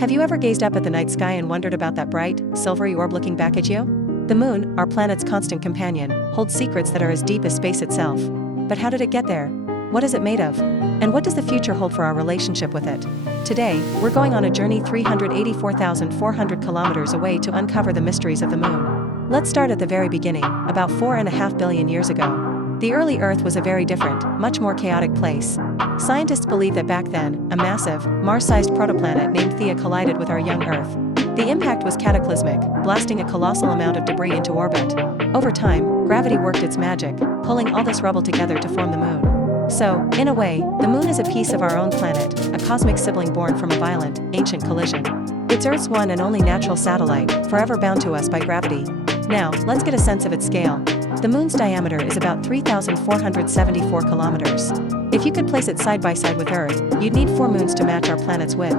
Have you ever gazed up at the night sky and wondered about that bright, silvery orb looking back at you? The moon, our planet's constant companion, holds secrets that are as deep as space itself. But how did it get there? What is it made of? And what does the future hold for our relationship with it? Today, we're going on a journey 384,400 kilometers away to uncover the mysteries of the moon. Let's start at the very beginning, about 4.5 billion years ago. The early Earth was a very different, much more chaotic place. Scientists believe that back then, a massive, Mars-sized protoplanet named Theia collided with our young Earth. The impact was cataclysmic, blasting a colossal amount of debris into orbit. Over time, gravity worked its magic, pulling all this rubble together to form the moon. So, in a way, the moon is a piece of our own planet, a cosmic sibling born from a violent, ancient collision. It's Earth's one and only natural satellite, forever bound to us by gravity. Now, let's get a sense of its scale. The moon's diameter is about 3,474 kilometers. If you could place it side by side with Earth, you'd need 4 moons to match our planet's width.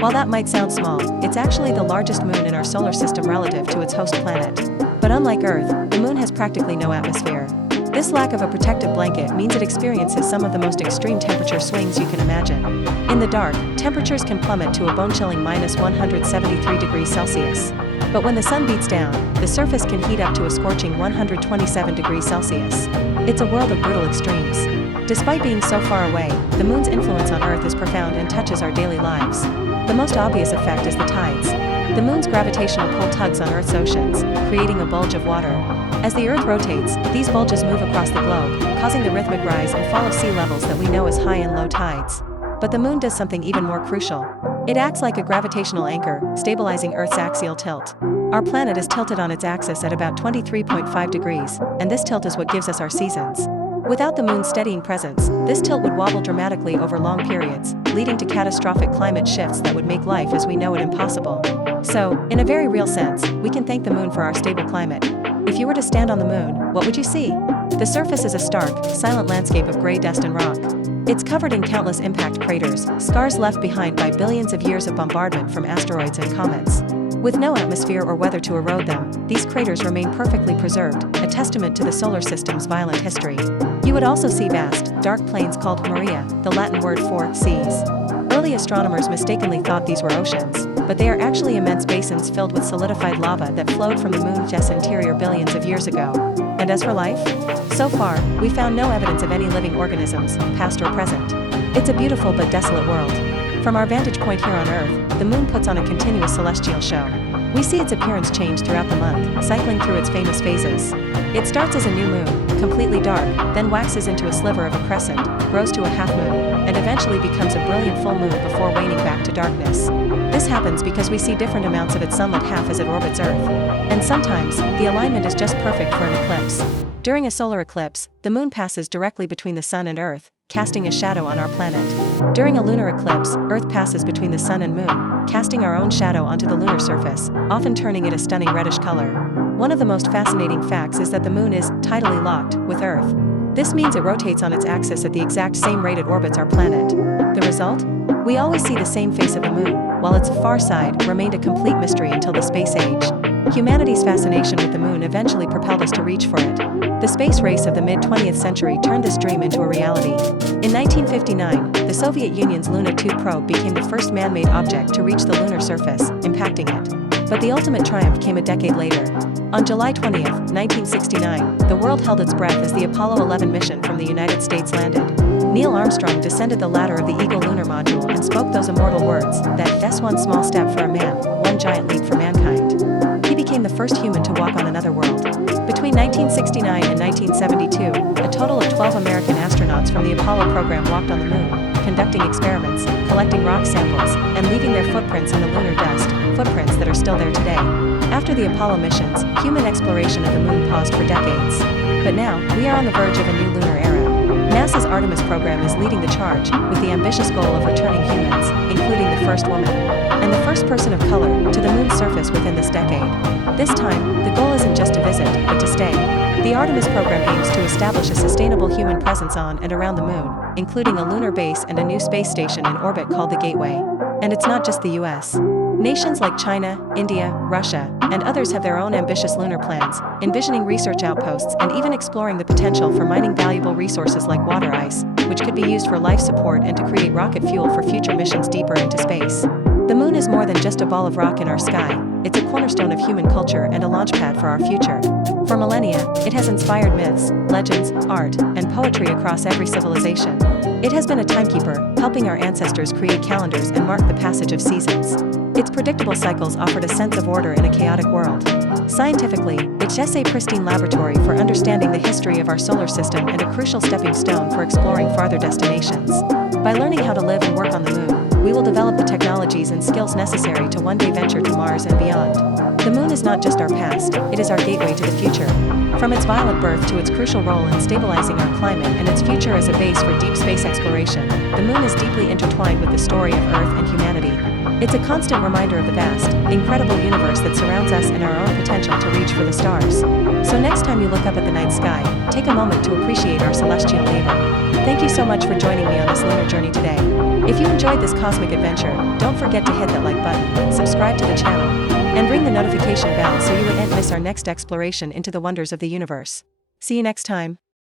While that might sound small, it's actually the largest moon in our solar system relative to its host planet. But unlike Earth, the moon has practically no atmosphere. This lack of a protective blanket means it experiences some of the most extreme temperature swings you can imagine. In the dark, temperatures can plummet to a bone-chilling minus 173 degrees Celsius. But when the sun beats down, the surface can heat up to a scorching 127 degrees Celsius. It's a world of brutal extremes. Despite being so far away, the moon's influence on Earth is profound and touches our daily lives. The most obvious effect is the tides. The moon's gravitational pull tugs on Earth's oceans, creating a bulge of water. As the Earth rotates, these bulges move across the globe, causing the rhythmic rise and fall of sea levels that we know as high and low tides. But the moon does something even more crucial. It acts like a gravitational anchor, stabilizing Earth's axial tilt. Our planet is tilted on its axis at about 23.5 degrees, and this tilt is what gives us our seasons. Without the moon's steadying presence, this tilt would wobble dramatically over long periods, leading to catastrophic climate shifts that would make life as we know it impossible. So, in a very real sense, we can thank the moon for our stable climate. If you were to stand on the moon, what would you see? The surface is a stark, silent landscape of gray dust and rock. It's covered in countless impact craters, scars left behind by billions of years of bombardment from asteroids and comets. With no atmosphere or weather to erode them, these craters remain perfectly preserved, a testament to the solar system's violent history. You would also see vast, dark plains called Maria, the Latin word for seas. Early astronomers mistakenly thought these were oceans, but they are actually immense basins filled with solidified lava that flowed from the moon's interior billions of years ago. And as for life? So far, we found no evidence of any living organisms, past or present. It's a beautiful but desolate world. From our vantage point here on Earth, the moon puts on a continuous celestial show. We see its appearance change throughout the month, cycling through its famous phases. It starts as a new moon, completely dark, then waxes into a sliver of a crescent, grows to a half moon, and eventually becomes a brilliant full moon before waning back to darkness. This happens because we see different amounts of its sunlit half as it orbits Earth. And sometimes, the alignment is just perfect for an eclipse. During a solar eclipse, the moon passes directly between the sun and Earth, casting a shadow on our planet. During a lunar eclipse, Earth passes between the sun and moon, casting our own shadow onto the lunar surface, often turning it a stunning reddish color. One of the most fascinating facts is that the moon is tidally locked with Earth. This means it rotates on its axis at the exact same rate it orbits our planet. The result? We always see the same face of the moon, while its far side remained a complete mystery until the space age. Humanity's fascination with the moon eventually propelled us to reach for it. The space race of the mid-20th century turned this dream into a reality. In 1959, the Soviet Union's Lunar 2 probe became the first man-made object to reach the lunar surface, impacting it. But the ultimate triumph came a decade later. On July 20, 1969, the world held its breath as the Apollo 11 mission from the United States landed. Neil Armstrong descended the ladder of the Eagle lunar module and spoke those immortal words, that's one small step for a man, one giant leap for mankind. He became the first human to walk on another world. Between 1969 and 1972, a total of 12 American astronauts from the Apollo program walked on the moon, conducting experiments, collecting rock samples, and leaving their footprints in the lunar dust, footprints that are still there today. After the Apollo missions, human exploration of the moon paused for decades. But now, we are on the verge of a new lunar era. NASA's Artemis program is leading the charge, with the ambitious goal of returning humans, including the first woman, and the first person of color, to the moon's surface within this decade. This time, the goal isn't just to visit, but to stay. The Artemis program aims to establish a sustainable human presence on and around the moon, including a lunar base and a new space station in orbit called the Gateway. And it's not just the US. Nations like China, India, Russia, and others have their own ambitious lunar plans, envisioning research outposts and even exploring the potential for mining valuable resources like water ice, which could be used for life support and to create rocket fuel for future missions deeper into space. The moon is more than just a ball of rock in our sky, it's a cornerstone of human culture and a launchpad for our future. For millennia, it has inspired myths, legends, art, and poetry across every civilization. It has been a timekeeper, helping our ancestors create calendars and mark the passage of seasons. Its predictable cycles offered a sense of order in a chaotic world. Scientifically, it's a pristine laboratory for understanding the history of our solar system and a crucial stepping stone for exploring farther destinations. By learning how to live and work on the moon, we will develop the technologies and skills necessary to one day venture to Mars and beyond. The moon is not just our past, it is our gateway to the future. From its violent birth to its crucial role in stabilizing our climate and its future as a base for deep space exploration, the moon is deeply intertwined with the story of Earth and humanity. It's a constant reminder of the vast, incredible universe that surrounds us and our own potential to reach for the stars. So next time you look up at the night sky, take a moment to appreciate our celestial neighbor. Thank you so much for joining me on this lunar journey today. If you enjoyed this cosmic adventure, don't forget to hit that like button, subscribe to the channel, and ring the notification bell so you won't miss our next exploration into the wonders of the universe. See you next time.